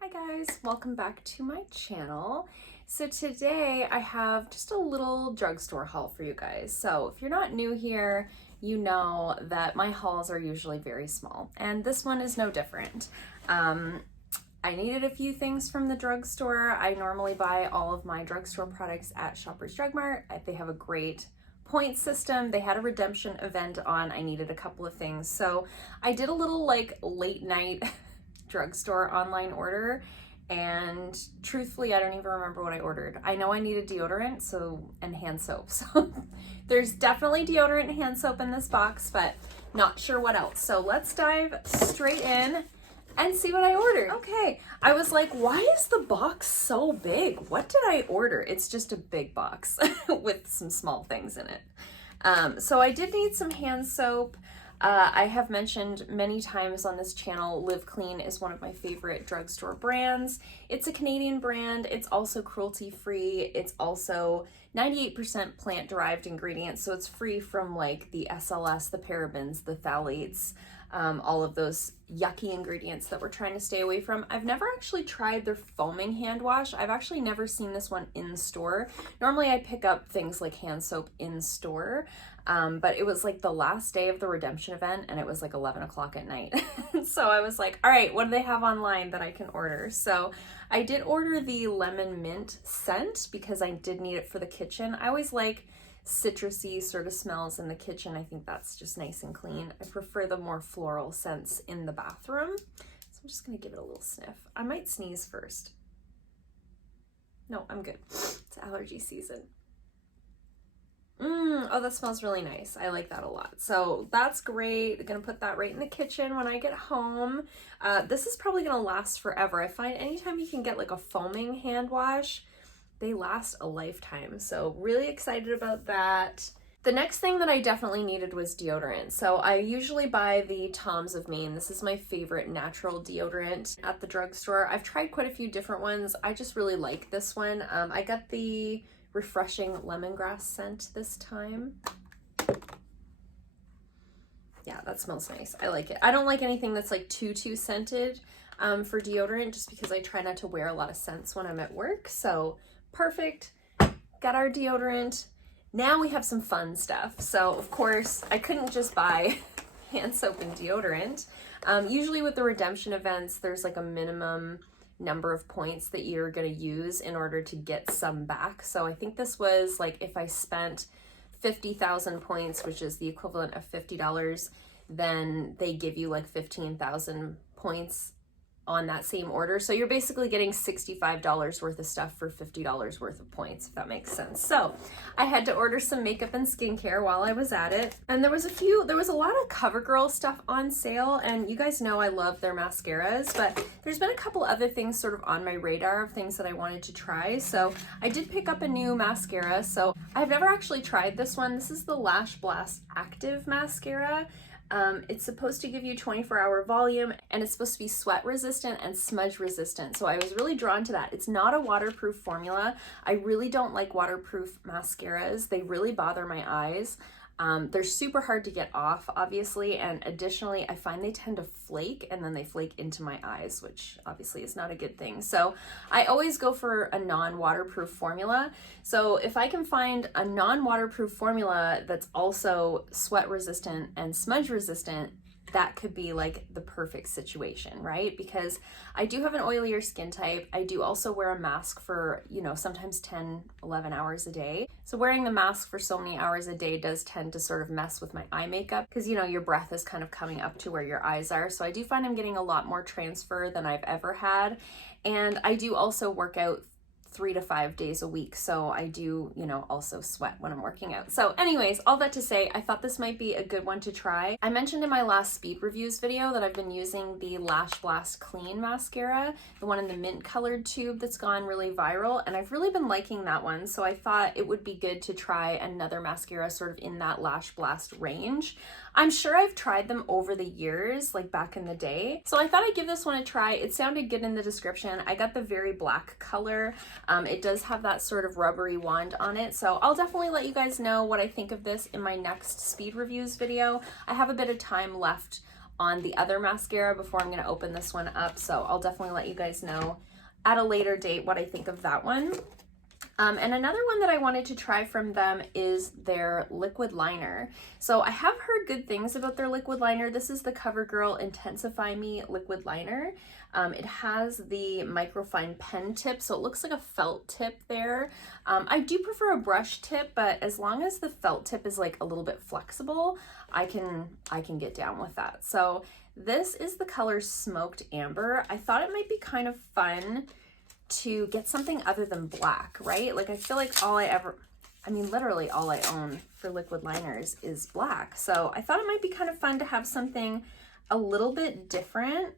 Hi guys, welcome back to my channel. So today I have just a little drugstore haul for you guys. So if you're not new here, you know that my hauls are usually very small, and this one is no different. I needed a few things from the drugstore. I normally buy all of my drugstore products at Shoppers Drug Mart. They have a great point system. They had a redemption event on. I needed a couple of things. So I did a little like late night drugstore online order, and truthfully I don't even remember what I ordered. I know I needed deodorant and hand soap, so there's definitely deodorant and hand soap in this box, but not sure what else. So let's dive straight in and see what I ordered. Okay, I was like, why is the box so big? What did I order? It's just a big box with some small things in it. So I did need some hand soap. I have mentioned many times on this channel, Live Clean is one of my favorite drugstore brands. It's a Canadian brand. It's also cruelty-free. It's also 98% plant-derived ingredients, so it's free from like the SLS, the parabens, the phthalates, all of those yucky ingredients that we're trying to stay away from. I've never actually tried their foaming hand wash. I've actually never seen this one in store. Normally I pick up things like hand soap in store, but it was like the last day of the redemption event and it was like 11 o'clock at night. So I was like, all right, what do they have online that I can order? So I did order the lemon mint scent because I did need it for the kitchen. I always like citrusy sort of smells in the kitchen. I think that's just nice and clean. I prefer the more floral scents in the bathroom. So I'm just gonna give it a little sniff. I might sneeze first. No, I'm good. It's allergy season. Oh, that smells really nice. I like that a lot. So that's great. I'm gonna put that right in the kitchen when I get home. This is probably gonna last forever. I find anytime you can get like a foaming hand wash, they last a lifetime. So really excited about that. The next thing that I definitely needed was deodorant. So I usually buy the Tom's of Maine. This is my favorite natural deodorant at the drugstore. I've tried quite a few different ones. I just really like this one. I got the refreshing lemongrass scent this time. Yeah, that smells nice. I like it. I don't like anything that's like too scented for deodorant, just because I try not to wear a lot of scents when I'm at work. So perfect. Got our deodorant. Now we have some fun stuff. So of course I couldn't just buy hand soap and deodorant. Usually with the redemption events, there's like a minimum number of points that you're going to use in order to get some back. So I think this was like, if I spent 50,000 points, which is the equivalent of $50, then they give you like 15,000 points on that same order. So you're basically getting $65 worth of stuff for $50 worth of points, if that makes sense. So I had to order some makeup and skincare while I was at it. And there was a lot of Covergirl stuff on sale, and you guys know I love their mascaras, but there's been a couple other things sort of on my radar of things that I wanted to try. So I did pick up a new mascara. So I've never actually tried this one. This is the Lash Blast Active Mascara. It's supposed to give you 24-hour volume, and it's supposed to be sweat resistant and smudge resistant. So I was really drawn to that. It's not a waterproof formula. I really don't like waterproof mascaras. They really bother my eyes. They're super hard to get off, obviously, and additionally, I find they tend to flake, and then they flake into my eyes, which obviously is not a good thing. So I always go for a non-waterproof formula. So if I can find a non-waterproof formula that's also sweat resistant and smudge resistant, that could be like the perfect situation, right? Because I do have an oilier skin type. I do also wear a mask for, sometimes 10, 11 hours a day. So wearing the mask for so many hours a day does tend to sort of mess with my eye makeup, because, your breath is kind of coming up to where your eyes are. So I do find I'm getting a lot more transfer than I've ever had. And I do also work out 3 to 5 days a week. So I do, also sweat when I'm working out. So anyways, all that to say, I thought this might be a good one to try. I mentioned in my last speed reviews video that I've been using the Lash Blast Clean Mascara, the one in the mint colored tube that's gone really viral, and I've really been liking that one. So I thought it would be good to try another mascara sort of in that Lash Blast range. I'm sure I've tried them over the years, like back in the day. So I thought I'd give this one a try. It sounded good in the description. I got the very black color. It does have that sort of rubbery wand on it. So I'll definitely let you guys know what I think of this in my next speed reviews video. I have a bit of time left on the other mascara before I'm going to open this one up. So I'll definitely let you guys know at a later date what I think of that one. And another one that I wanted to try from them is their liquid liner. So I have heard good things about their liquid liner. This is the CoverGirl Intensify Me liquid liner. It has the microfine pen tip, so it looks like a felt tip there. I do prefer a brush tip, but as long as the felt tip is like a little bit flexible, I can get down with that. So this is the color Smoked Amber. I thought it might be kind of fun to get something other than black, right? Like I feel like literally all I own for liquid liners is black. So I thought it might be kind of fun to have something a little bit different.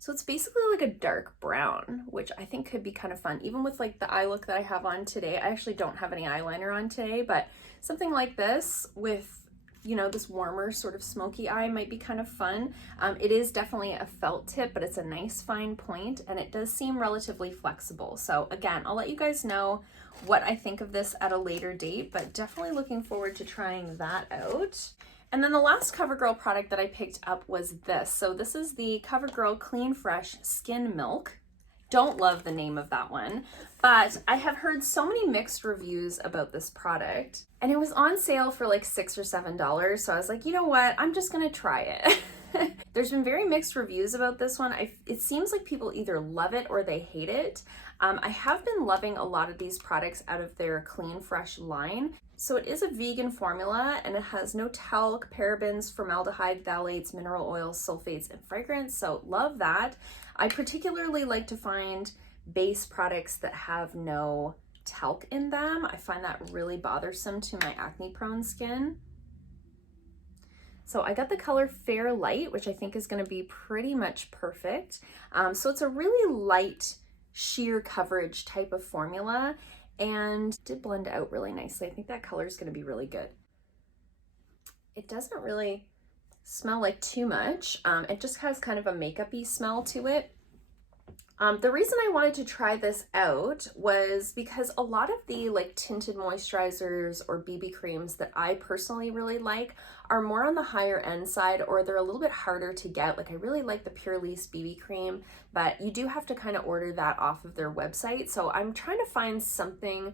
So it's basically like a dark brown, which I think could be kind of fun. Even with like the eye look that I have on today, I actually don't have any eyeliner on today, but something like this with, you know, this warmer sort of smoky eye might be kind of fun. It is definitely a felt tip, but it's a nice fine point and it does seem relatively flexible. So again, I'll let you guys know what I think of this at a later date, but definitely looking forward to trying that out. And then the last CoverGirl product that I picked up was this. So this is the CoverGirl Clean Fresh Skin Milk. Don't love the name of that one, but I have heard so many mixed reviews about this product and it was on sale for like $6 or $7. So I was like, you know what? I'm just gonna try it. There's been very mixed reviews about this one. It seems like people either love it or they hate it. I have been loving a lot of these products out of their Clean Fresh line. So it is a vegan formula and it has no talc, parabens, formaldehyde, phthalates, mineral oils, sulfates, and fragrance. So love that. I particularly like to find base products that have no talc in them. I find that really bothersome to my acne prone skin. So I got the color Fair Light, which I think is going to be pretty much perfect. So it's a really light sheer coverage type of formula and did blend out really nicely. I think that color is going to be really good. It doesn't really smell like too much. It just has kind of a makeup-y smell to it. The reason I wanted to try this out was because a lot of the like tinted moisturizers or BB creams that I personally really like are more on the higher end side, or they're a little bit harder to get. Like I really like the Pure Lease BB cream, but you do have to kind of order that off of their website. So I'm trying to find something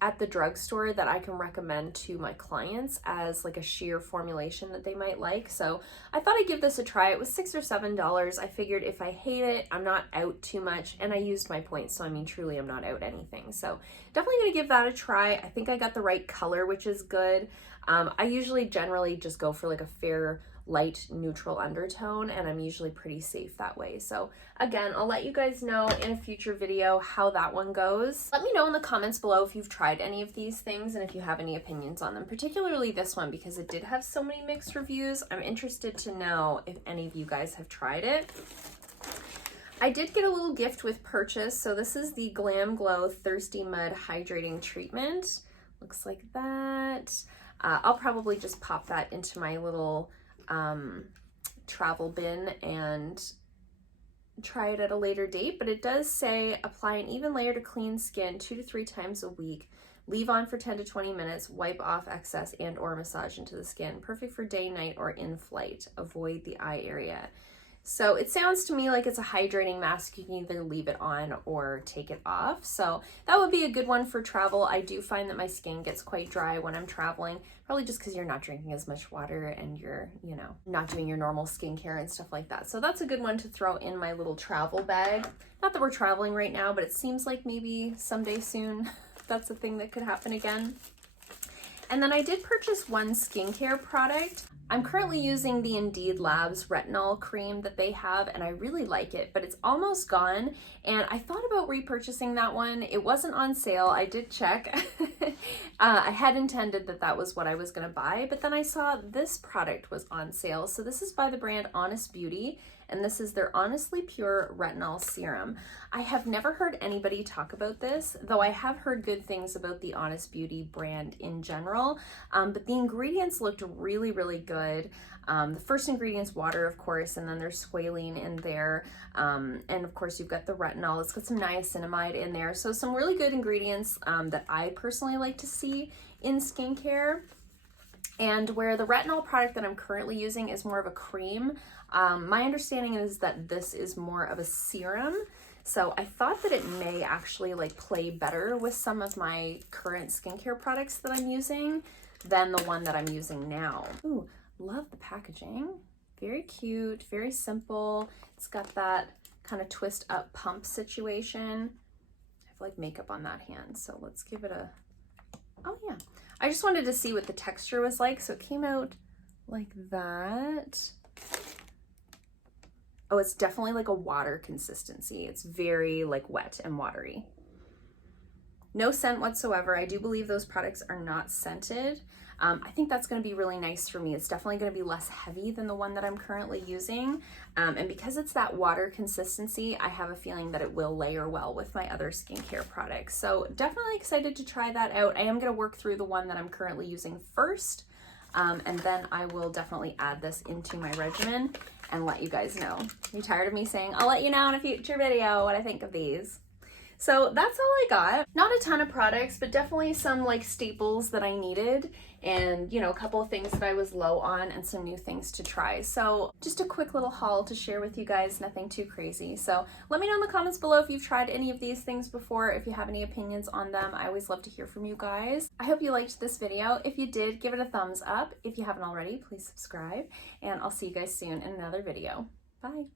at the drugstore that I can recommend to my clients as like a sheer formulation that they might like. So I thought I'd give this a try. It was $6 or $7. I figured if I hate it, I'm not out too much, and I used my points. So I mean, truly I'm not out anything. So definitely gonna give that a try. I think I got the right color, which is good. I usually generally just go for like a fair light neutral undertone, and I'm usually pretty safe that way. So again, I'll let you guys know in a future video how that one goes. Let me know in the comments below if you've tried any of these things and if you have any opinions on them, particularly this one because it did have so many mixed reviews. I'm interested to know if any of you guys have tried it. I did get a little gift with purchase. So this is the Glam Glow Thirsty Mud Hydrating Treatment. Looks like that. I'll probably just pop that into my little travel bin and try it at a later date, but it does say apply an even layer to clean skin 2 to 3 times a week, leave on for 10 to 20 minutes, wipe off excess and or massage into the skin. Perfect for day, night, or in flight. Avoid the eye area. So it sounds to me like it's a hydrating mask. You can either leave it on or take it off. So that would be a good one for travel. I do find that my skin gets quite dry when I'm traveling, probably just because you're not drinking as much water and you're, you know, not doing your normal skincare and stuff like that. So that's a good one to throw in my little travel bag. Not that we're traveling right now, but it seems like maybe someday soon that's a thing that could happen again. And then I did purchase one skincare product. I'm currently using the Indeed Labs Retinol cream that they have, and I really like it, but it's almost gone. And I thought about repurchasing that one. It wasn't on sale. I did check. I had intended that that was what I was gonna buy, but then I saw this product was on sale. So this is by the brand Honest Beauty, and this is their Honestly Pure Retinol Serum. I have never heard anybody talk about this, though I have heard good things about the Honest Beauty brand in general, but the ingredients looked really, really good. The first ingredient's water, of course, and then there's squalene in there, and of course you've got the retinol. It's got some niacinamide in there, so some really good ingredients that I personally like to see in skincare. And where the retinol product that I'm currently using is more of a cream, my understanding is that this is more of a serum. So I thought that it may actually like play better with some of my current skincare products that I'm using than the one that I'm using now. Ooh, love the packaging. Very cute, very simple. It's got that kind of twist up pump situation. I have like makeup on that hand, so let's give it a, oh yeah. I just wanted to see what the texture was like, so it came out like that. Oh, it's definitely like a water consistency. It's very like wet and watery. No scent whatsoever. I do believe those products are not scented. I think that's going to be really nice for me. It's definitely going to be less heavy than the one that I'm currently using. And because it's that water consistency, I have a feeling that it will layer well with my other skincare products. So definitely excited to try that out. I am going to work through the one that I'm currently using first. And then I will definitely add this into my regimen and let you guys know. You're tired of me saying, I'll let you know in a future video what I think of these. So that's all I got. Not a ton of products, but definitely some like staples that I needed, and you know, a couple of things that I was low on and some new things to try. So just a quick little haul to share with you guys, nothing too crazy. So let me know in the comments below if you've tried any of these things before, if you have any opinions on them. I always love to hear from you guys. I hope you liked this video. If you did, give it a thumbs up. If you haven't already, please subscribe, and I'll see you guys soon in another video. Bye.